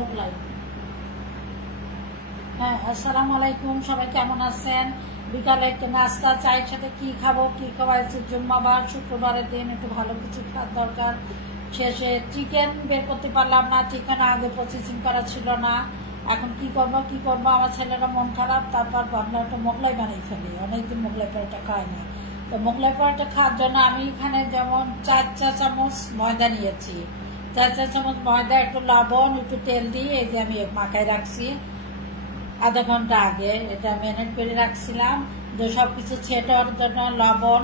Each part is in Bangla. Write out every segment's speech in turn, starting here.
মোগলাই। হ্যাঁ, আসসালামু আলাইকুম, সবাই কেমন আছেন? বিকালে একটু নাস্তা চায়ের সাথে কি খাবো, কি খাওয়াইছে, জুম্মাবার শুক্রবারের দিন একটু ভালো কিছু খাওয়ার দরকার। শেষে চিকেন বের করতে পারলাম না, চিকেন আগে প্রসেসিং করা ছিল না। এখন কি করবো, আমার ছেলেরা মন খারাপ। তারপর ভাবলাম একটু মোগলাই বানিয়ে ফেলি, অনেকদিন মোগলাই পরোটা খাই না। তো মোগলাই পরোটা খাওয়ার জন্য আমি এখানে যেমন 4 চা চামচ ময়দা নিয়েছি। 4 চা চামচ ময়দা, একটু লবণ, একটু তেল দিয়ে এই যে আমি মাখায় রাখছি আধা ঘন্টা আগে। এটা ম্যারিনেট করে রাখছিলাম যে সবকিছু ছেটে ওর জন্য লবণ,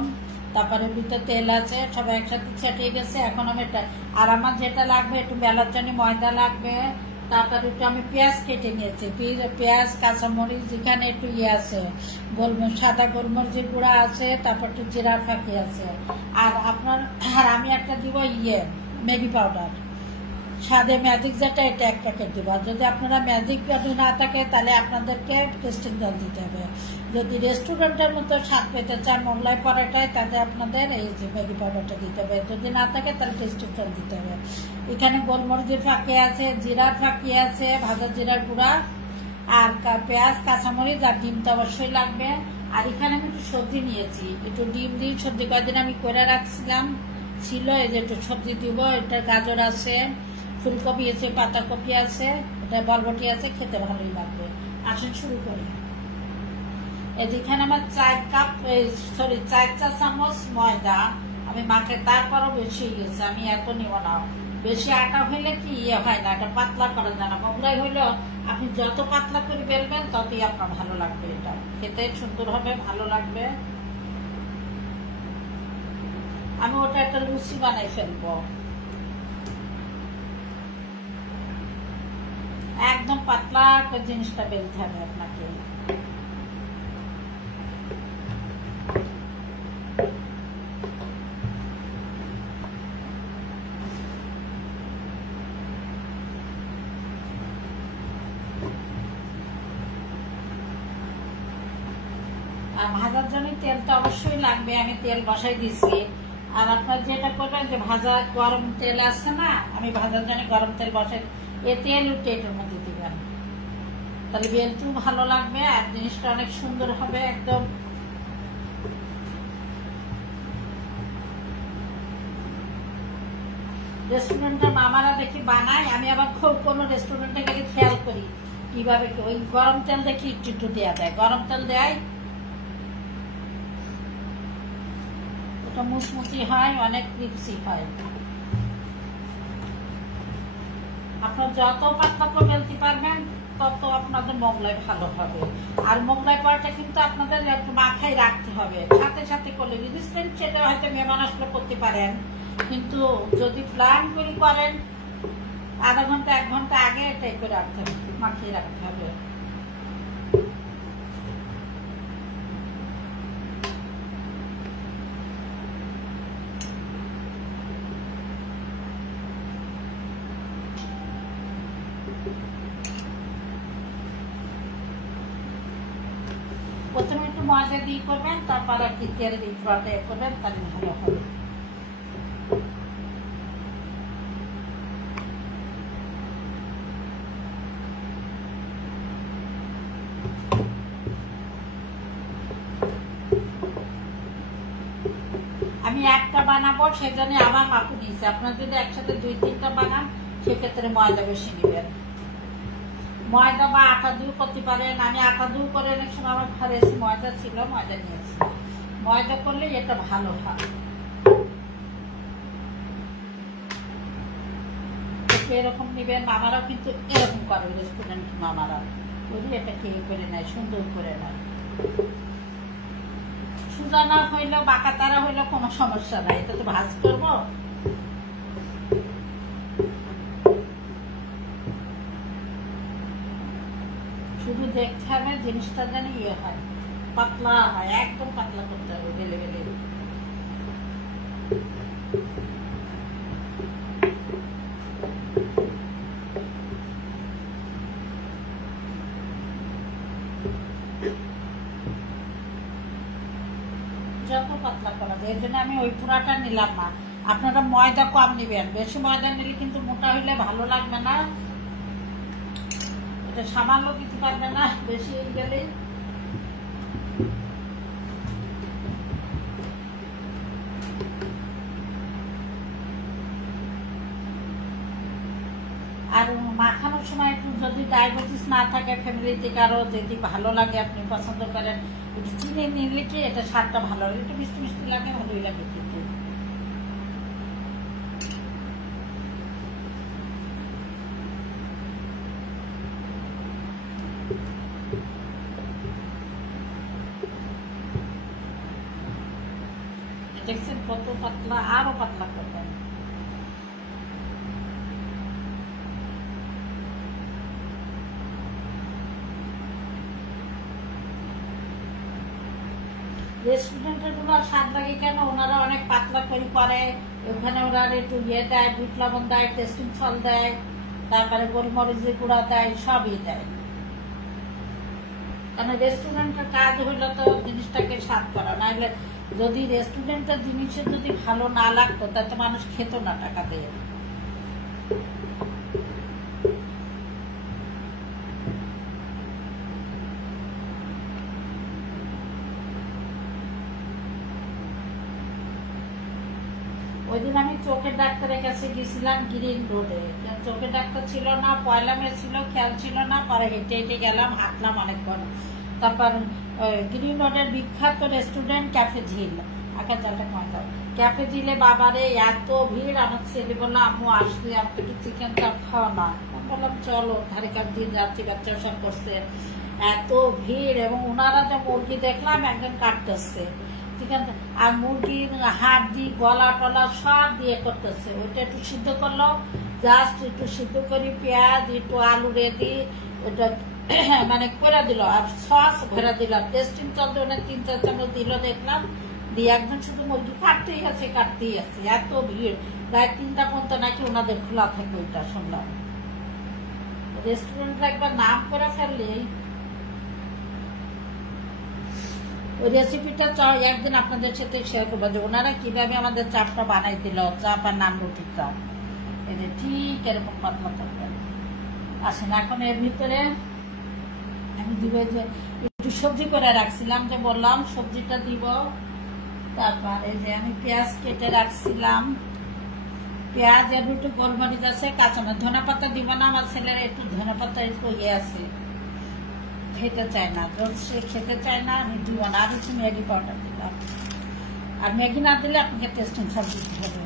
তারপরে ভিতরে তেল আছে, সব একসাথে ছেটে গেছে। এখন আমি এটা আর আমার যেটা লাগবে একটু বেলার জন্য ময়দা লাগবে। তারপরে একটু আমি পেঁয়াজ কেটে নিয়েছি, পেঁয়াজ, কাঁচামরিচ, যেখানে একটু আছে গোলমরিচ, সাদা গোলমরিচের গুঁড়া আছে, তারপর একটু জিরার ফাঁকি আছে। আর আমি একটা দিব ম্যাগি পাউডার, স্বাদে ম্যাজিক যেটা, এটা 1 প্যাকেট দিব। যদি আপনারা ম্যাজিক না থাকে তাহলে আপনাদেরকে টেস্টিং জল দিতে হবে। যদি রেস্টুরেন্টের মতো স্বাদ পেতে চান মোগলাই পরোটায়, তাহলে আপনাদের এই যে ম্যাগি পাউডারটা দিতে হবে। যদি না থাকে তাহলে টেস্টিং জল দিতে হবে। এখানে গোলমরিচের ফাঁকি আছে, জিরার ফাঁকি আছে, ভাজা জিরার গুঁড়া, আর পেঁয়াজ, কাঁচামরিচ, আর ডিম তো অবশ্যই লাগবে। আর এখানে আমি একটু সবজি নিয়েছি, একটু ডিম দিয়ে সবজি কয়েকদিন আমি করে রাখছিলাম ছিল, এই যে একটু সবজি দিব। এটা গাজর আছে, ফুলকপি আছে, পাতাকপি আছে, এটা বরবটি আছে, খেতে ভালোই লাগবে। আসুন শুরু করি। এখানে আমার 4 চা চামচ ময়দা আমি মাখে, তারপরও বেশি গেছে, আমি এত নিব না। বেশি আটা হইলে কি হয় না, এটা পাতলা করা যায় না। মোগলাই হইলেও আপনি যত পাতলা করে বেলবেন ততই আপনার ভালো লাগবে, এটা খেতে সুন্দর হবে, ভালো লাগবে। আমি ওটা একটা লুচি বানাই ফেলবো। একদম পাতলা জিনিসটা বেলতে হবে আপনাকে। আর ভাজার জন্য তেল তো অবশ্যই লাগবে, আমি তেল বসাই দিচ্ছি। আর আপনার যেটা করবেন যে ভাজা গরম তেল আছে না, আমি ভাজার জন্য গরম তেল বসাই, এ তেল উঠে এটার মধ্যে দিবেন, তাহলে বেলতেও ভালো লাগবে আর জিনিসটা অনেক সুন্দর হবে একদম। রেস্টুরেন্টের মামারা দেখি বানায়, আমি আবার খুব কোনো রেস্টুরেন্টে গেলে খেয়াল করি কিভাবে ওই গরম তেল দেখি একটু একটু দেওয়া দেয়, গরম তেল দেয়, ওটা মুচমুচি হয়, অনেক ক্রিপসি হয়। আপনার যত পাতলা করে বেলতে পারবেন তত আপনাদের মোগলাই ভালো হবে। আর মোগলাই পরোটা কিন্তু আপনাদের একটু মাথায় রাখতে হবে, সাথে সাথে করলে রেজিস্ট্যান্ট সেটা হয়তো মেহমান আসলে করতে পারেন, কিন্তু যদি প্ল্যান করে করেন আধা ঘন্টা 1 ঘন্টা আগে এটাই করে রাখতে হবে, মাখিয়ে রাখতে হবে। প্রথমে একটু ময়দা দিয়ে করবেন, তারপর আর কি তেল দিয়ে পরোটা করবেন, তাহলে ভালো হবে। আমি একটা বানাবো, সেজন্য আমার মাপু নিয়েছি। আপনার যদি একসাথে 2-3টা বানান সেক্ষেত্রে ময়দা বেশি নেবেন। ময়দা বা আটা দিয়েও করতে পারেন, আমি আটা দিয়েও করে অনেক সময় আমার ঘরে এসে ময়দা ছিল, ময়দা নিয়েছি। ময়দা করলে এটা ভালো হয়। এরকম নিবেন, মামারাও কিন্তু এরকম করে, রেস্টুরেন্ট মামারা ওই এটা খেয়ে করে নেয়, সুন্দর করে নেয়। সোজা না হইলেও বাঁকা তারা হইলেও কোনো সমস্যা নাই, এটা তো ভাজ করবো। শুধু দেখতে হবে জিনিসটা যেন হয়, পাতলা হয়, একদম পাতলা করতে হবে, বেলে বেলে। যত পাতলা করা যায়, এর জন্য আমি ওই পুরাটা নিলাম না। আপনারা ময়দা কম নিবেন, বেশি ময়দা নিলে কিন্তু মোটা হইলে ভালো লাগবে না। এটা সামান্য দিতে পারবে না, বেশি হয়ে গেলে। আর মাখানোর সময় একটু যদি ডায়াবেটিস না থাকে ফ্যামিলিতে কারো, যদি ভালো লাগে আপনি পছন্দ করেন, একটু চিনি নিলে এটা স্বাদটা ভালো লাগে। একটু মিষ্টি মিষ্টি লাগে, ভালোই লাগে কিন্তু। দেখছেন কত পাতলা, আরো পাতলা করবেন। রেস্টুরেন্টের গুলো স্বাদ লাগে কেন, ওনারা অনেক পাতলা করে, ওখানে ওরা একটু ইয়ে দেয়, বিট লবণ দেয়, টেস্টিং সল দেয়, তারপরে গোলমরিচের গুঁড়া দেয়, সবই দেয়। কারণ রেস্টুরেন্টের কাজ হইলো তো জিনিসটাকে স্বাদ করা, নাহলে যদি রেস্টুরেন্টের জিনিসের যদি ভালো না লাগতো তাতে মানুষ খেত না টাকা দিয়ে। ওই দিন আমি চোখের ডাক্তারের কাছে গেছিলাম গ্রিন রোডে, চোখের ডাক্তার ছিল না, পয়লা মে ছিল, খেয়াল ছিল না, পরে হেঁটে হেঁটে গেলাম, হাঁটলাম অনেকক্ষণ। তারপর গ্রিন রোডের বিখ্যাত রেস্টুরেন্ট ক্যাফে ঝিল, আঁকা চালটা কমে দাও, ক্যাফে ঝিলে বাবারে এত ভিড়। আমার ছেলে বললো আম্মু আসছি, আমাকে একটু চিকেন চাপ খাওয়া না। বললাম চলো, ধারে কাপ দিয়ে যাচ্ছি, বাচ্চা সব করছে, এত ভিড়। এবং ওনারা যে মুরগি দেখলাম একজন কাটতেছে, ঠিক আছে, আর মুরগির হাড়ি গলা টলা সব দিয়ে করতেছে। ওইটা একটু সিদ্ধ করলো, জাস্ট একটু সিদ্ধ করি, পেঁয়াজ একটু আলু রেডি, ওটা মানে করে দিল, আর সস ভরে দিল, টেস্টিং চলতে অনেক 3-4 চামচ দিল দেখলাম, দিয়ে একদম শুধু মুরগি কাটতেই আছে। এত ভিড়, প্রায় 3টা পর্যন্ত নাকি ওনাদের খোলা থাকে, ওইটা শুনলাম। রেস্টুরেন্ট একবার নাম করে ফেললে ওই রেসিপিটা একদিন আপনাদের সাথে শেয়ার করবো, যে ওনারা কিভাবে আমাদের চাপটা বানাই দিল, চাপ আর নান রুটির চাপ, এটা ঠিক এরকম পাতলা করবেন। আসেন এখন এর ভিতরে আমি দিব, যে একটু সবজি করে রাখছিলাম, যে বললাম সবজিটা দিব। তারপর এই যে আমি পেঁয়াজ কেটে রাখছিলাম, পেঁয়াজ আর একটু গোলমরিচ আছে, কাঁচামরিচ, ধনে পাতা দিব না, আমার ছেলের একটু ধনে পাতা একটু ইয়ে আছে, খেতে চায় না, সে খেতে চায় না, আমি দিব না। আর একটু ম্যাগি পাউডার দিলাম, আর ম্যাগি না দিলে আপনাকে টেস্টিং সব দিতে হবে।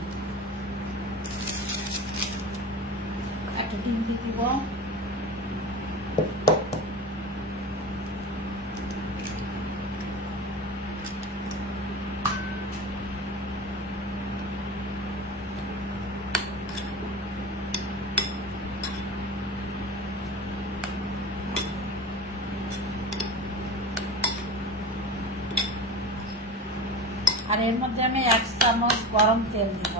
একটা ডিম দিয়ে দিব, আর এর মধ্যে আমি 1 চামচ গরম তেল দিব।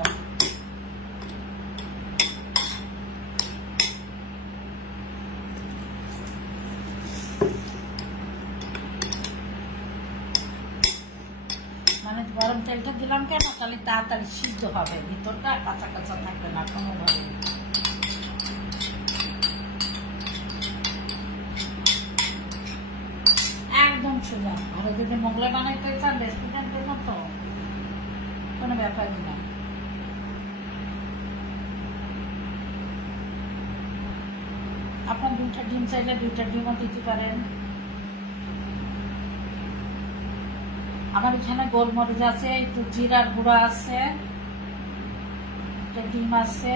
মানে গরম তেলটা দিলাম কেন, তাহলে তাড়াতাড়ি সিদ্ধ হবে, ভিতরটা কাঁচা কাঁচা থাকবে না কোনোভাবে। একদম সোজা, ঘরে যদি মোগলাই বানাইতে চান রেস্টুরেন্টের মতো, কোনো ব্যাপারই না। আপনার 2টা ডিম চাইলে 2টা ডিমও দিতে পারেন। আমার এখানে গোলমরিচ আছে, একটু জিরার গুঁড়া আছে, একটা ডিম আছে,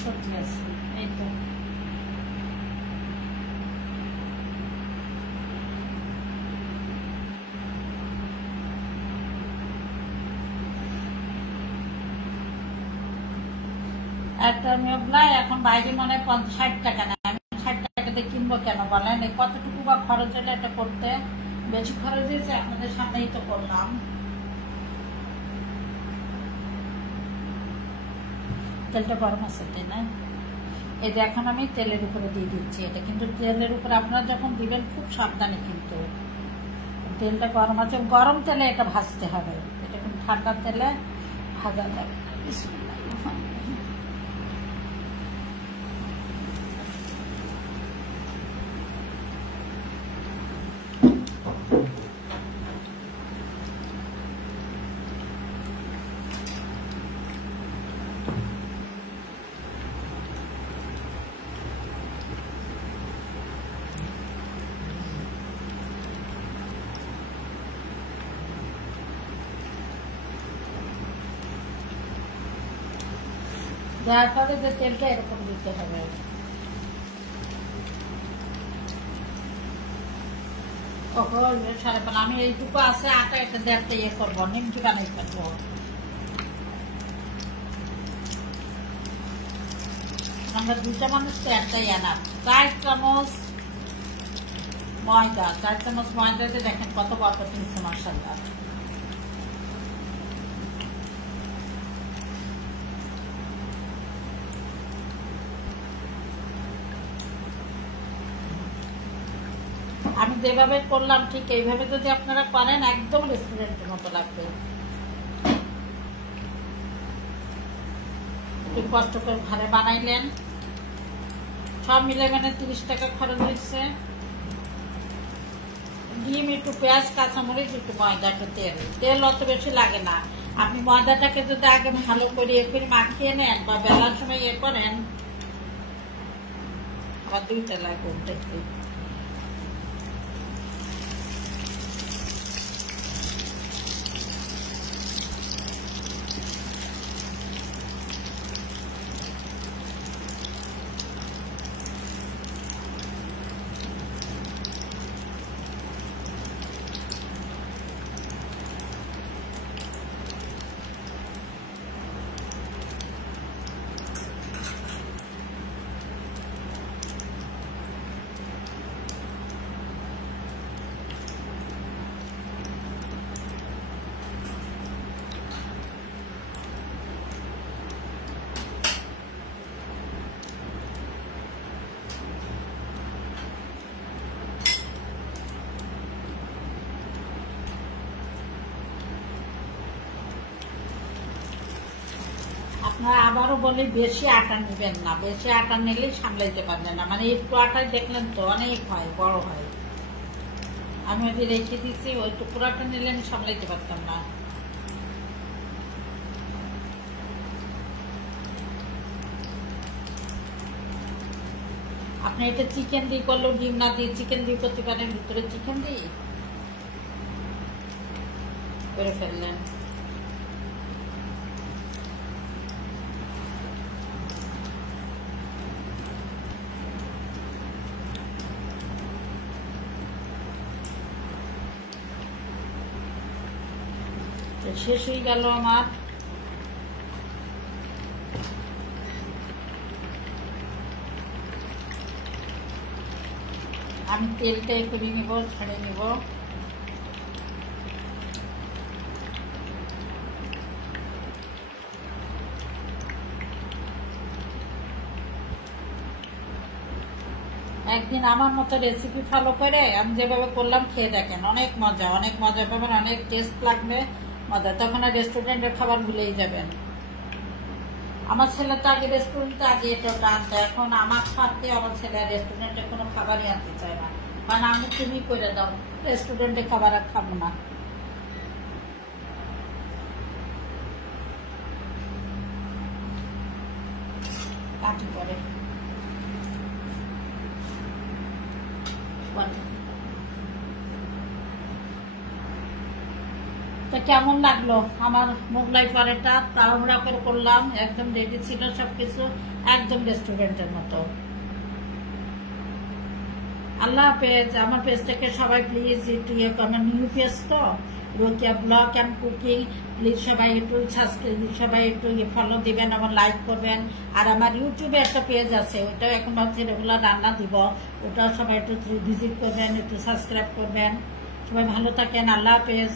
সবজি আছে, এই তো। একটা মেঘলা এখন বাইরে মনে হয় 60 টাকা না, আমি 60 টাকাতে কিনবো কেন বলেন, কতটুকু বা খরচ হলে এটা করতে, বেশি খরচ হয়েছে, আপনাদের সামনেই তো করলাম। তেলটা গরম আছে তাই না? এই যে এখন আমি তেলের উপরে দিয়ে দিচ্ছি, এটা কিন্তু তেলের উপরে আপনারা যখন দিবেন খুব সাবধানে, কিন্তু তেলটা গরম আছে, গরম তেলে এটা ভাজতে হবে, এটা কিন্তু ঠান্ডা তেলে ভাজা যাবে। দেওয়ার পরে যে তেলটা এরকম দিতে হবে। আমি এইটুকু আছে আটা, এটা দেড়টা ইয়ে করবো, নিমকি বানাই ফেলবো। আমরা 2টা মানুষ তো একটাই আনা। 4 চামচ ময়দা, 4 চামচ ময়দাতে দেখেন কত বরকত নিচ্ছে মাশাআল্লাহ। আমি যেভাবে করলাম ঠিক এইভাবে যদি আপনারা করেন একদম রেস্টুরেন্টের মতো লাগবে। একটু কষ্ট করে ঘরে বানাইলেন, সব মিলে 30 টাকা খরচ হয়েছে। ডিম, একটু পেঁয়াজ, কাঁচামরিচ, একটু ময়দা, একটু তেল অত বেশি লাগে না। আপনি ময়দাটাকে যদি আগে ভালো করে মাখিয়ে নেন বা বেলার সময় ইয়ে করেন, আবার 2টা লাগবে উল্টেছি। আপনারা আবারও বলি বেশি আটা নেবেন না, বেশি আটা নিলেই সামলাইতে পারবেন না। একটু আটাই দেখলেন তো অনেক হয়, বড় হয়। আমি ওই রেখে দিচ্ছি, ওই টুকরাটা নিলে আমি সামলাইতে পারতাম না। আপনি এটা চিকেন দিয়ে করলেও, ডিম না দিয়ে চিকেন দিয়ে করতে পারেন, ভিতরে চিকেন দিয়ে করে ফেললেন। শেষ হয়ে গেল আমার। আমি তেলটা করে নিব, ছাড়ে নিব। একদিন আমার মতো রেসিপি ফলো করে আমি যেভাবে করলাম খেয়ে দেখেন, অনেক মজা, অনেক মজা পাবেন, অনেক টেস্ট লাগবে, মজা। তখন আর রেস্টুরেন্টের খাবার ভুলেই যাবেন। আমার ছেলে তো আগে রেস্টুরেন্টে আগে এটা আনতো, এখন আমার খাতে আমার ছেলে রেস্টুরেন্টে কোনো খাবারই আনতে চায় না। কারণ আমি তুমি করে দাও, রেস্টুরেন্টে খাবার আর খাবো না। কাটি করে তো কেমন লাগলো আমার মোগলাই পরোটা? তাড়াহুড়া করে করলাম, একদম রেডি ছিল সবকিছু, একদম রেস্টুরেন্টের মতো। আল্লাহ হাফেজ। আমার পেজটাকে সবাই প্লিজ একটু ইয়ে করবেন, নিউ পেজ তো, Rokeya blog and cooking, please সবাই একটু সাবস্ক্রাইব, সবাই একটু ফলো দিবেন এবং লাইক করবেন। আর আমার ইউটিউবে একটা পেজ আছে, ওটাও এখন ভাবছি রেগুলার রান্না দিব, ওটাও সবাই একটু ভিজিট করবেন, একটু সাবস্ক্রাইব করবেন। সবাই ভালো থাকেন, আল্লাহ হাফেজ।